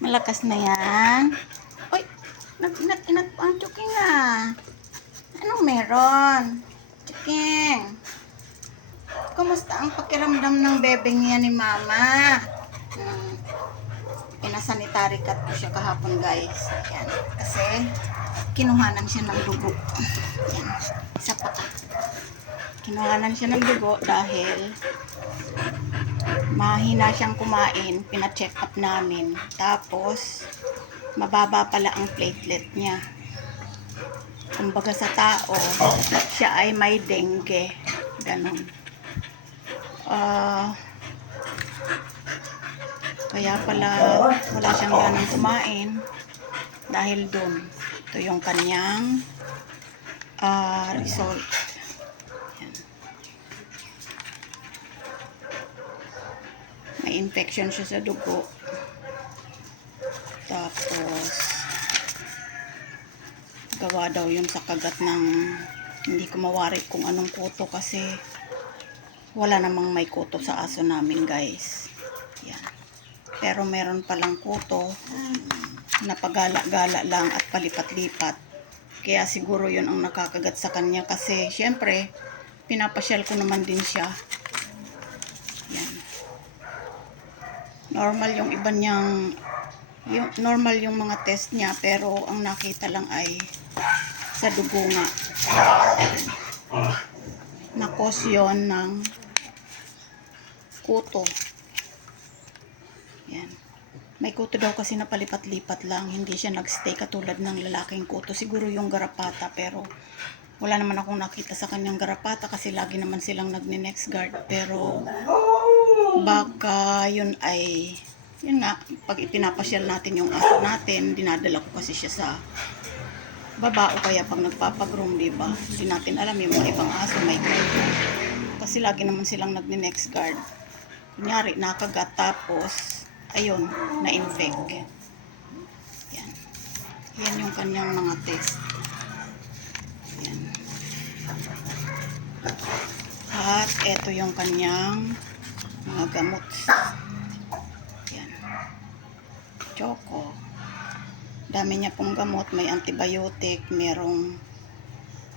Malakas na yan. Uy, nag-inat-inat po ang chuking ah. Anong meron? Chuking. Kumusta ang pakiramdam ng bebeng yan ni mama? Hmm. Pinasanitary cut ko siya kahapon guys. Yan. Kasi kinuhanan siya ng dugo. Yan. Isa pa. Kinuhanan siya ng dugo dahil mahina siyang kumain, pina-check up namin. Tapos, mababa pala ang platelet niya. Kumbaga sa tao, siya ay may dengue. Ganon. Ah, kaya pala wala siyang ganang kumain dahil doon. Ito yung kanyang ah, result. May infection siya sa dugo. Tapos, gawa daw yun sa kagat ng hindi ko mawari kung anong kuto kasi wala namang may kuto sa aso namin guys. Yan. Pero meron palang kuto na pagala-gala lang at palipat-lipat. Kaya siguro yun ang nakakagat sa kanya kasi syempre pinapasyal ko naman din siya. Normal yung iba niyang yung normal yung mga test niya pero ang nakita lang ay sa dugo nga. Nakos yun ng kuto. Yan. May kuto daw kasi na palipat-lipat lang. Hindi siya nagstay katulad ng lalaking kuto. Siguro yung garapata pero wala naman akong nakita sa kanyang garapata kasi lagi naman silang nagne-next guard. Pero baka yun ay yun nga, pag ipinapasyal natin yung aso natin, dinadala ko kasi siya sa baba o kaya pag nagpapagroom, di ba? Hindi natin alam yung mga ibang aso may kuto. Kasi lagi naman silang nagne-next guard. Kunyari, nakagat tapos, ayun, na-infect. Yan. Yan yung kanyang mga test. Yan. At eto yung kanyang mga gamot. Yan. Choco. Dami niya pong gamot. May antibiotic, merong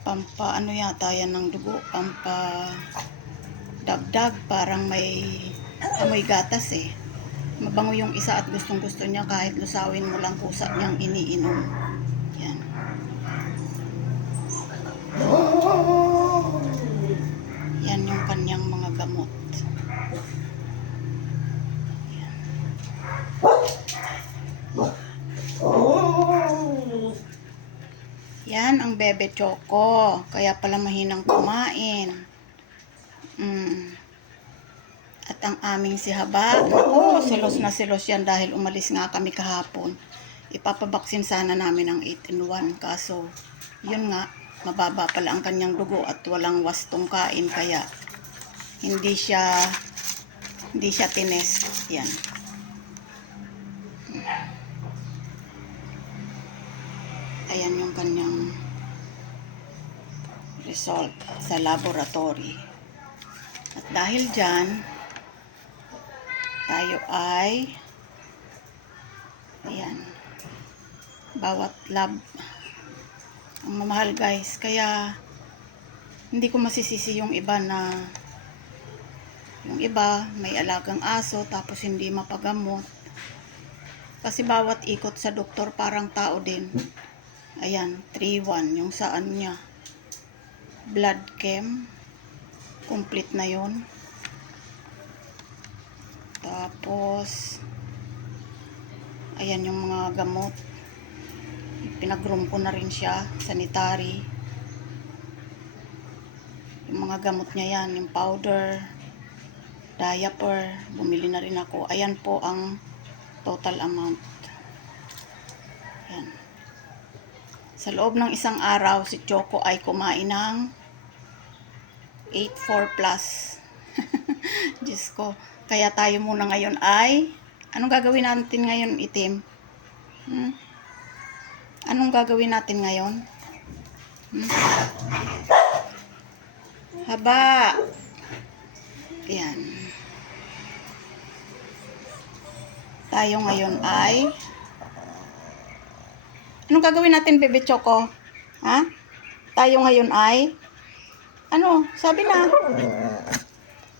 pampa, ano yata yan ng dugo, pampa dagdag, parang may amoy gatas eh. Mabango yung isa at gustong gusto niya kahit lusawin mo lang pusa niyang iniinom. Yan. Yan yung kanyang mga gamot. Yan. Yan ang bebe choco. Kaya pala mahinang kumain. Mm. At ang aming si Haba, oh, silos na silos yan dahil umalis nga kami kahapon. Ipapabaksin sana namin ang 8 in 1 kaso yun nga, mababa pala ang kanyang dugo at walang wastong kain kaya hindi siya hindi siya tinest. Yan. Ayan yung kanyang result sa laboratory. At dahil dyan, tayo ay ayan bawat lab. Ang mamahal guys kaya hindi ko masisisi yung iba na yung iba may alagang aso tapos hindi mapagamot. Kasi bawat ikot sa doktor parang tao din. Ayan 3-1 yung saan niya blood chem complete na yon tapos, ayan yung mga gamot. Pinag-room ko na rin siya, sanitary. Yung mga gamot niya yan, yung powder, diaper, bumili na rin ako. Ayan po ang total amount. Yan. Sa loob ng isang araw, si Choco ay kumain ng 8-4 plus. Diyos ko. Kaya tayo muna ngayon ay, anong gagawin natin ngayon, itim? Hmm? Anong gagawin natin ngayon? Hmm? Haba. Yan. Tayo ngayon ay Anong gagawin natin, Bebe Choco? Ha? Tayo ngayon ay... Ano? Sabi na.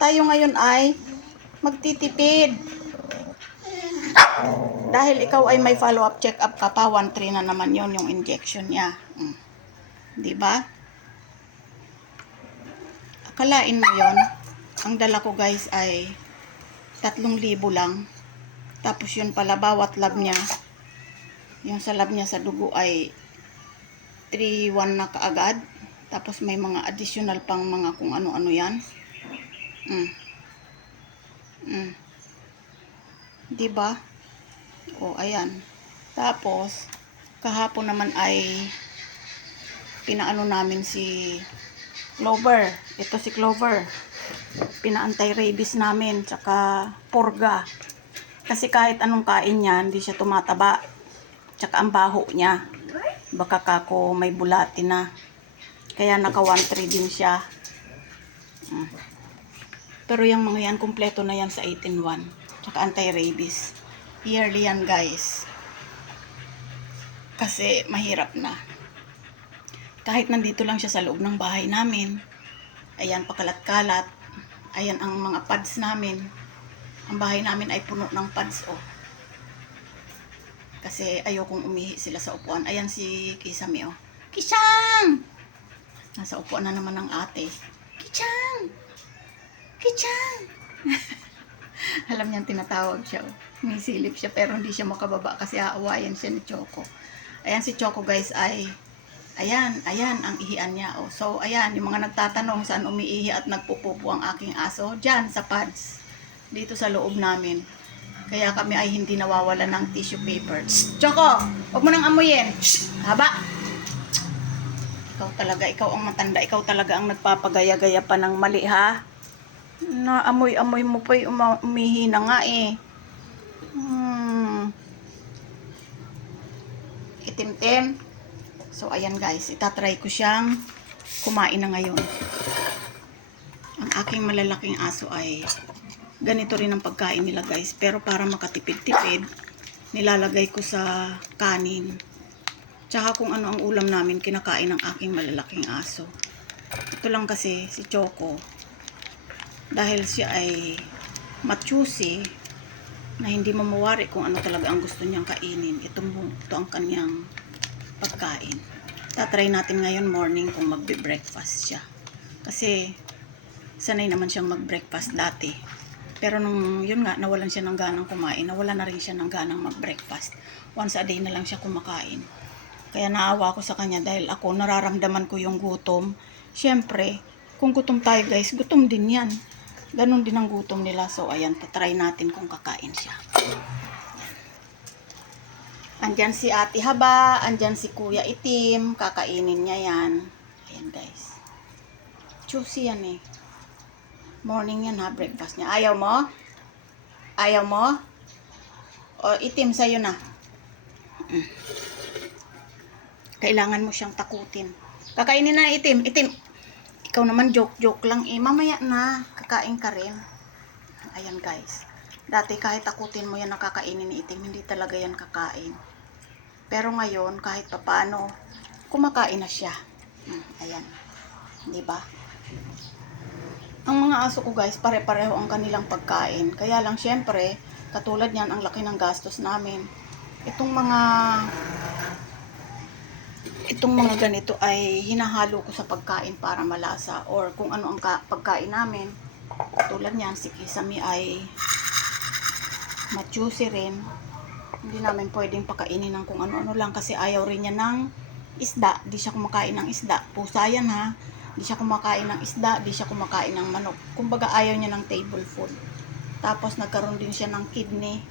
Tayo ngayon ay magtitipid. Dahil ikaw ay may follow-up check-up ka pa, 1-3 na naman yon yung injection niya. Mm. Di ba? Akalain mo yon ang dala ko guys ay 3,000 lang. Tapos yun pala, bawat lab niya, yung sa lab niya sa dugo ay 3-1 na kaagad. Tapos may mga additional pang mga kung ano-ano yan. Mm. Mm. Di ba? O, ayan. Tapos, kahapon naman ay pinaano namin si Clover. Ito si Clover. Pina-anti-rabies namin, tsaka purga. Kasi kahit anong kain niya, hindi siya tumataba. Tsaka ang baho niya. Baka kako may bulati na. Kaya naka 1-3 din siya. Mm. Pero yung mga yan, kumpleto na yan sa 18-1. Tsaka anti-rabies. Yearly yan guys. Kasi mahirap na. Kahit nandito lang siya sa loob ng bahay namin. Ayan, pakalat-kalat. Ayan ang mga pads namin. Ang bahay namin ay puno ng pads oh. Kasi ayokong umihi sila sa upuan. Ayan si Kisame oh. Kisang! Nasa upuan na naman ng ate. Kichang! Kichang! Alam niyang tinatawag siya. Oh. May siya pero hindi siya makababa kasi aawayan siya ni Choco. Ayan si Choco guys ay Ayan, ayan ang ihian niya. Oh. So, ayan, yung mga nagtatanong saan umiihi at nagpupupo ang aking aso, dyan sa pads. Dito sa loob namin. Kaya kami ay hindi nawawala ng tissue paper. Shh, Choco, huwag mo nang amuyin. Shh, haba. Ikaw talaga, ikaw ang matanda. Ikaw talaga ang nagpapagaya-gaya pa ng mali, ha? Naamoy-amoy mo pa umihi na nga, eh. Hmm. Itim-tim. So, ayan guys, itatry ko siyang kumain na ngayon. Ang aking malalaking aso ay ganito rin ang pagkain nila guys. Pero para makatipid-tipid, nilalagay ko sa kanin. Tsaka kung ano ang ulam namin, kinakain ng aking malalaking aso. Ito lang kasi si Choco. Dahil siya ay machusi, na hindi mamawari kung ano talaga ang gusto niyang kainin. Ito, ito ang kanyang pagkain. Tatry natin ngayon morning kung magbe-breakfast siya. Kasi sanay naman siyang mag-breakfast dati. Pero nung yun nga, nawalan siya ng ganang kumain, nawalan na rin siya ng ganang mag-breakfast. Once a day na lang siya kumakain. Kaya naawa ko sa kanya dahil ako nararamdaman ko yung gutom. Siyempre, kung gutom tayo guys, gutom din yan. Ganon din ang gutom nila. So, ayan, tatry natin kung kakain siya. Andyan si Ate Haba, andyan si Kuya Itim, kakainin niya yan. Ayan guys. Juicy yan eh. Morning yan ha, breakfast niya. Ayaw mo? Ayaw mo? O itim sa'yo na. Mm. Kailangan mo siyang takutin. Kakainin na itim. Itim. Ikaw naman joke-joke lang eh. Mamaya na. Kakain ka rin. Ayan guys. Dati kahit takutin mo yan nakakainin ni itim, hindi talaga yan kakain. Pero ngayon, kahit papaano, kumakain na siya. Hmm, ayan. Di ba? Ang mga aso ko guys, pare-pareho ang kanilang pagkain. Kaya lang syempre, katulad niyan, ang laki ng gastos namin. Itong mga itong mga ganito ay hinahalo ko sa pagkain para malasa or kung ano ang ka- pagkain namin. Tulad niyan, si Kisame ay machusi rin. Hindi namin pwedeng pakainin ng kung ano-ano lang kasi ayaw rin niya ng isda. Di siya kumakain ng isda. Pusa yan ha. Di siya kumakain ng isda, di siya kumakain ng manok. Kumbaga ayaw niya ng table food. Tapos nagkaroon din siya ng kidney.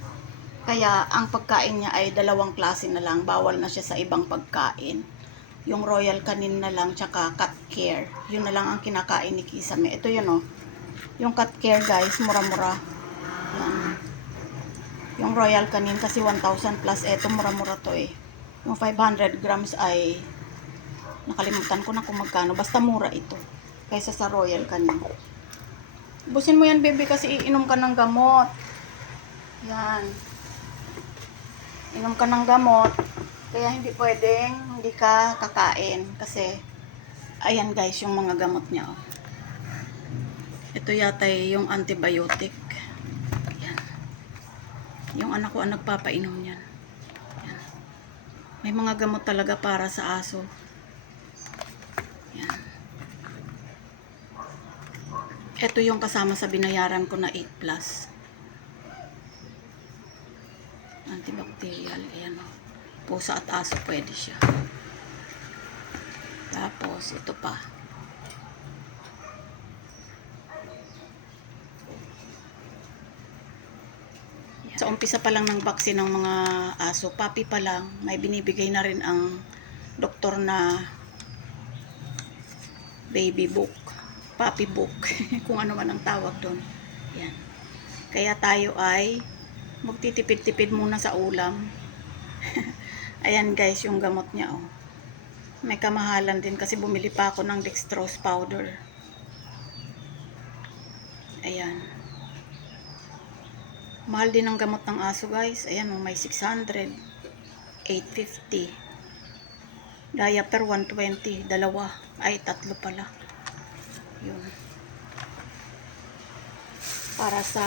Kaya ang pagkain niya ay dalawang klase na lang. Bawal na siya sa ibang pagkain. Yung royal canin na lang, tsaka cat care. Yun na lang ang kinakain ni Kisame. Ito yun oh. Yung cat care guys, mura-mura. Yan. Yung royal canin kasi 1,000 plus. Eto mura-mura to eh. Yung 500 grams ay nakalimutan ko na kung magkano. Basta mura ito. Kaysa sa royal canin. Busin mo yan, baby, kasi iinom ka ng gamot. Yan. Inom ka ng gamot. Kaya hindi pwedeng hindi ka kakain kasi ayan guys yung mga gamot niya. Oh. Ito yata yung antibiotic. Yan. Yung anak ko ang nagpapainom niyan. Yan. May mga gamot talaga para sa aso. Yan. Ito yung kasama sa binayaran ko na 8 plus. Antibacterial. Ayan o. Pusa at aso pwede siya. Tapos, ito pa. Sa umpisa pa lang ng vaccine ng mga aso, papi pa lang, may binibigay na rin ang doktor na baby book, puppy book, kung ano man ang tawag doon. Yan. Kaya tayo ay magtitipid-tipid muna sa ulam. Ayan guys, yung gamot niya oh. May kamahalan din kasi bumili pa ako ng dextrose powder. Ayan. Mahal din ang gamot ng aso guys. Ayan oh, may 600, 850. Diaper 120, dalawa. Ay, tatlo pala. Yun. Para sa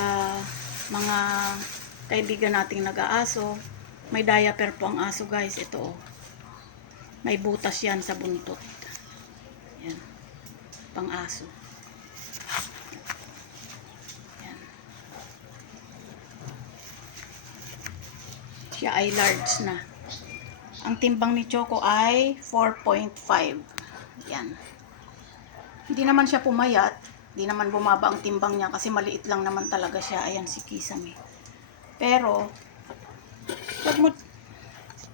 mga kaibigan nating nag-aaso, may diaper po ang aso guys. Ito oh. May butas yan sa buntot. Yan. Pang aso. Yan. Siya ay large na. Ang timbang ni Choco ay 4.5. Yan. Hindi naman siya pumayat. Hindi naman bumaba ang timbang niya kasi maliit lang naman talaga siya. Ayan si Kisame. Pero, wag mo,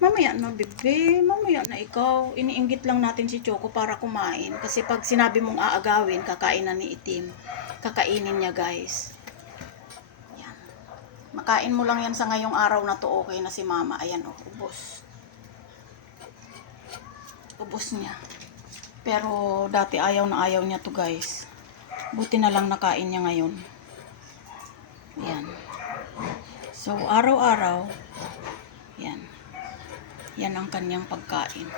mamaya na bebe, mamaya na ikaw. Iniinggit lang natin si Choco para kumain. Kasi pag sinabi mong aagawin, kakain na ni Itim. Kakainin niya guys. Yan. Makain mo lang yan sa ngayong araw na to, okay na si mama. Ayan o, ubos. Ubos niya. Pero dati ayaw na ayaw niya to guys. Buti na lang nakain niya ngayon. Yan. So, araw-araw, yan. Yan ang kanyang pagkain.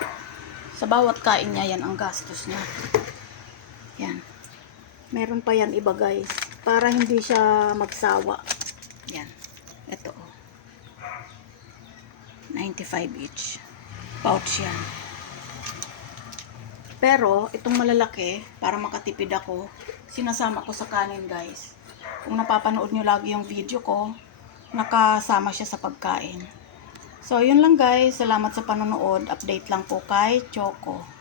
Sa bawat kain niya, yan ang gastos niya. Yan. Meron pa yan iba guys. Para hindi siya magsawa. Yan. Ito. oh. 95 each. Pouch yan. Pero, itong malalaki, para makatipid ako, sinasama ko sa kanin guys. Kung napapanood nyo lagi yung video ko, nakasama siya sa pagkain. So, yun lang guys. Salamat sa panonood. Update lang po kay Choco.